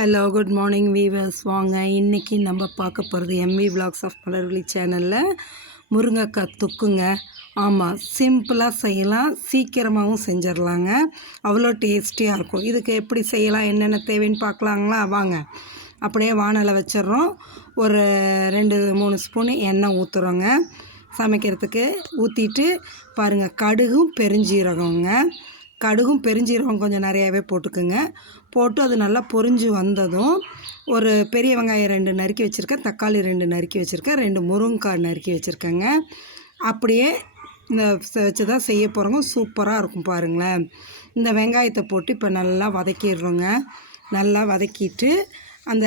Hello good morning viewers. வாங்க இன்றைக்கி நம்ம பார்க்க போகிறது எம்வி விலாக்ஸ் ஆஃப் மலர்விழி சேனலில் முருங்கைக்காய் தொக்குங்க. ஆமாம், சிம்பிளாக செய்யலாம், சீக்கிரமாகவும் செஞ்சிடலாங்க. அவ்வளோ டேஸ்டியாக இருக்கும். இதுக்கு எப்படி செய்யலாம், என்னென்ன தேவைன்னு பார்க்கலாங்களா? வாங்க. அப்படியே வானலை வச்சிடுறோம். ஒரு 2-3 ஸ்பூன் எண்ணெய் ஊற்றுறோங்க சமைக்கிறதுக்கு. ஊற்றிட்டு பாருங்கள், கடுகும் பெருஞ்சீரகம் கொஞ்சம் நிறையாவே போட்டுக்குங்க. போட்டு அது நல்லா பொரிஞ்சு வந்ததும் ஒரு பெரிய வெங்காயம் 2 நறுக்கி வச்சுருக்கேன், தக்காளி 2 நறுக்கி வச்சுருக்கேன், 2 முருங்கைக்காய் நறுக்கி வச்சுருக்கேங்க. அப்படியே இந்த வச்சு தான் செய்ய போகிறோங்க. சூப்பராக இருக்கும் பாருங்களேன். இந்த வெங்காயத்தை போட்டு இப்போ நல்லா வதக்கிடுறோங்க. நல்லா வதக்கிட்டு அந்த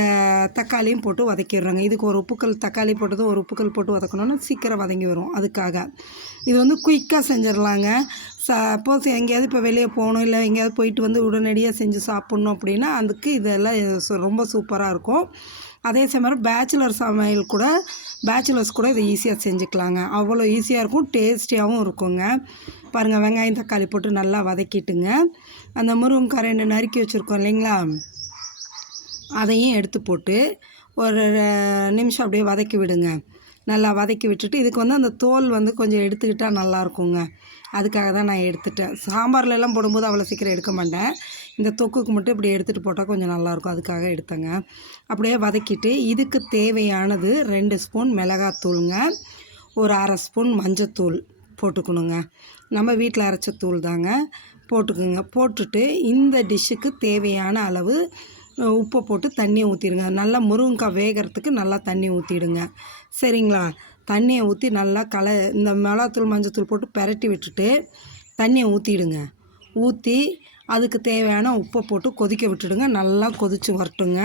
தக்காளியும் போட்டு வதக்கிடுறோங்க. இதுக்கு ஒரு உப்புக்கல், தக்காளி போட்டதும் ஒரு உப்புக்கல் போட்டு வதக்கணுன்னா சீக்கிரம் வதங்கி வரும். அதுக்காக இது வந்து குயிக்காக செஞ்சிடலாங்க. சப்போஸ் எங்கேயாவது இப்போ வெளியே போகணும், இல்லை எங்கேயாவது போயிட்டு வந்து உடனடியாக செஞ்சு சாப்பிட்ணும் அப்படின்னா அதுக்கு இதெல்லாம் ரொம்ப சூப்பராக இருக்கும். அதே சமயம் பேச்சுலர்ஸ் கூட இதை ஈஸியாக செஞ்சுக்கலாங்க. அவ்வளோ ஈஸியாக இருக்கும், டேஸ்டியாகவும் இருக்குங்க. பாருங்கள், வெங்காயம் தக்காளி போட்டு நல்லா வதக்கிட்டுங்க. அந்த முருங்கைக்காய் 2 நறுக்கி வச்சுருக்கோம் இல்லைங்களா, அதையும் எடுத்து போட்டு ஒரு நிமிஷம் அப்படியே வதக்கி விடுங்க. நல்லா வதக்கி விட்டுட்டு இதுக்கு வந்து அந்த தோல் வந்து கொஞ்சம் எடுத்துக்கிட்டால் நல்லாயிருக்குங்க. அதுக்காக தான் நான் எடுத்துட்டேன். சாம்பார்லலாம் போடும்போது அவ்வளோ சீக்கிரம் எடுக்க மாட்டேன். இந்த தொக்குக்கு மட்டும் இப்படி எடுத்துகிட்டு போட்டால் கொஞ்சம் நல்லாயிருக்கும், அதுக்காக எடுத்தேங்க. அப்படியே வதக்கிட்டு இதுக்கு தேவையானது 2 ஸ்பூன் மிளகாத்தூளுங்க, ஒரு 1/2 ஸ்பூன் மஞ்சத்தூள் போட்டுக்கணுங்க. நம்ம வீட்டில் அரைச்ச தூள் தாங்க, போட்டுக்குங்க. போட்டுட்டு இந்த டிஷ்ஷுக்கு தேவையான அளவு உப்பை போட்டு தண்ணியை ஊற்றிடுங்க. நல்லா முருங்கைக்காய் வேகிறதுக்கு நல்லா தண்ணி ஊற்றிடுங்க. சரிங்களா? தண்ணியை ஊற்றி நல்லா இந்த மிளகாத்தூள் மஞ்சத்தூள் போட்டு பெரட்டி விட்டுட்டு தண்ணியை ஊற்றிடுங்க. ஊற்றி அதுக்கு தேவையான உப்பை போட்டு கொதிக்க விட்டுடுங்க. நல்லா கொதித்து வரட்டுங்க.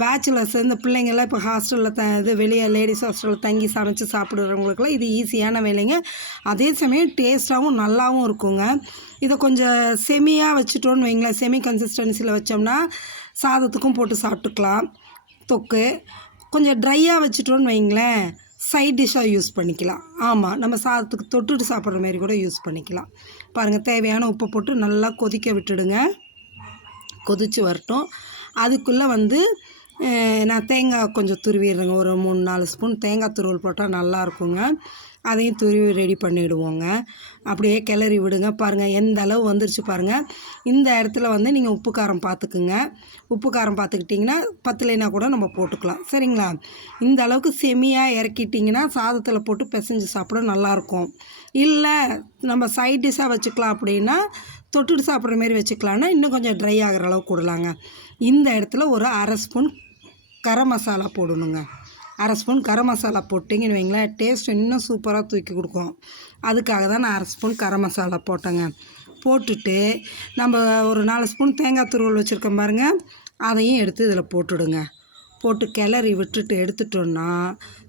பேச்சுலர்ஸ் இந்த பிள்ளைங்கள்லாம் இப்போ ஹாஸ்டலில் வெளியே லேடிஸ் ஹாஸ்டலில் தங்கி சமைச்சு சாப்பிட்றவங்களுக்குலாம் இது ஈஸியான வேலைங்க. அதே சமயம் டேஸ்ட்டாகவும் நல்லாவும் இருக்குங்க. இதை கொஞ்சம் செமியாக வச்சுட்டோன்னு வைங்களேன், செமி கன்சிஸ்டன்சியில் வச்சோம்னா சாதத்துக்கும் போட்டு சாப்பிட்டுக்கலாம். தொக்கு கொஞ்சம் ட்ரையாக வச்சுட்டோன்னு வைங்களேன், சைட் டிஷ்ஷாக யூஸ் பண்ணிக்கலாம். ஆமாம், நம்ம சாதத்துக்கு தொட்டுட்டு சாப்பிட்ற மாதிரி கூட யூஸ் பண்ணிக்கலாம். பாருங்கள், தேவையான உப்பை போட்டு நல்லா கொதிக்க விட்டுடுங்க. கொதித்து வரட்டும். அதுக்குள்ளே வந்து நான் தேங்காய் கொஞ்சம் துருவிடுறேங்க. ஒரு 3-4 ஸ்பூன் தேங்காய் துருவல் போட்டால் நல்லாயிருக்குங்க. அதையும் துருவி ரெடி பண்ணிவிடுவோங்க. அப்படியே கிளறி விடுங்க. பாருங்கள், எந்த அளவு வந்துருச்சு பாருங்கள். இந்த இடத்துல வந்து நீங்கள் உப்பு காரம் பார்த்துக்குங்க. உப்பு காரம் பார்த்துக்கிட்டிங்கன்னா பத்தலைனா கூட நம்ம போட்டுக்கலாம். சரிங்களா? இந்த அளவுக்கு செமியாக இறக்கிட்டிங்கன்னா சாதத்தில் போட்டு பிசைஞ்சு சாப்பிட நல்லாயிருக்கும். இல்லை நம்ம சைட் டிஷ்ஷாக வச்சுக்கலாம் அப்படின்னா தொட்டுட்டு சாப்பிட்ற மாரி வச்சுக்கலான்னா இன்னும் கொஞ்சம் ட்ரை ஆகிற அளவுக்கு விடலாங்க. இந்த இடத்துல ஒரு 1/2 ஸ்பூன் கரம் மசாலா போடணுங்க. 1/2 ஸ்பூன் கரம் மசாலா போட்டிங்கன்னு வைங்களேன், டேஸ்ட் இன்னும் சூப்பராக தூக்கி கொடுக்கும். அதுக்காக தான் நான் 1/2 ஸ்பூன் கரம் மசாலா போட்டேங்க. போட்டுட்டு நம்ம ஒரு 4 ஸ்பூன் தேங்காய் துருவல் வச்சுருக்கோம் பாருங்கள், அதையும் எடுத்து இதில் போட்டுடுங்க. போட்டு கிளறி விட்டுட்டு எடுத்துட்டோன்னா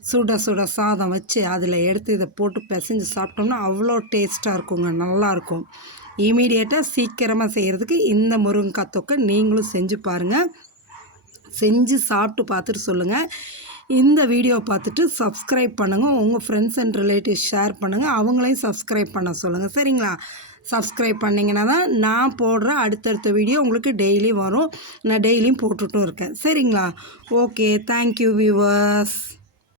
சுட சுட சாதம் வச்சு அதில் எடுத்து இதை போட்டு பிசைஞ்சு சாப்பிட்டோம்னா அவ்வளோ டேஸ்ட்டாக இருக்குங்க, நல்லாயிருக்கும். இமீடியட்டாக சீக்கிரமாக செய்கிறதுக்கு இந்த முருங்கைக்காய் தொக்கை நீங்களும் செஞ்சு பாருங்கள். செஞ்சு சாப்பிட்டு பார்த்துட்டு சொல்லுங்கள். இந்த வீடியோ பார்த்துட்டு சப்ஸ்கிரைப் பண்ணுங்கள். உங்கள் ஃப்ரெண்ட்ஸ் அண்ட் ரிலேட்டிவ்ஸ் ஷேர் பண்ணுங்கள், அவங்களையும் சப்ஸ்கிரைப் பண்ண சொல்லுங்கள். சரிங்களா? சப்ஸ்கிரைப் பண்ணிங்கன்னா தான் நான் போடுற அடுத்தடுத்த வீடியோ உங்களுக்கு டெய்லி வரும். நான் டெய்லியும் போட்டுட்டும் இருக்கேன். சரிங்களா? Okay, thank you viewers.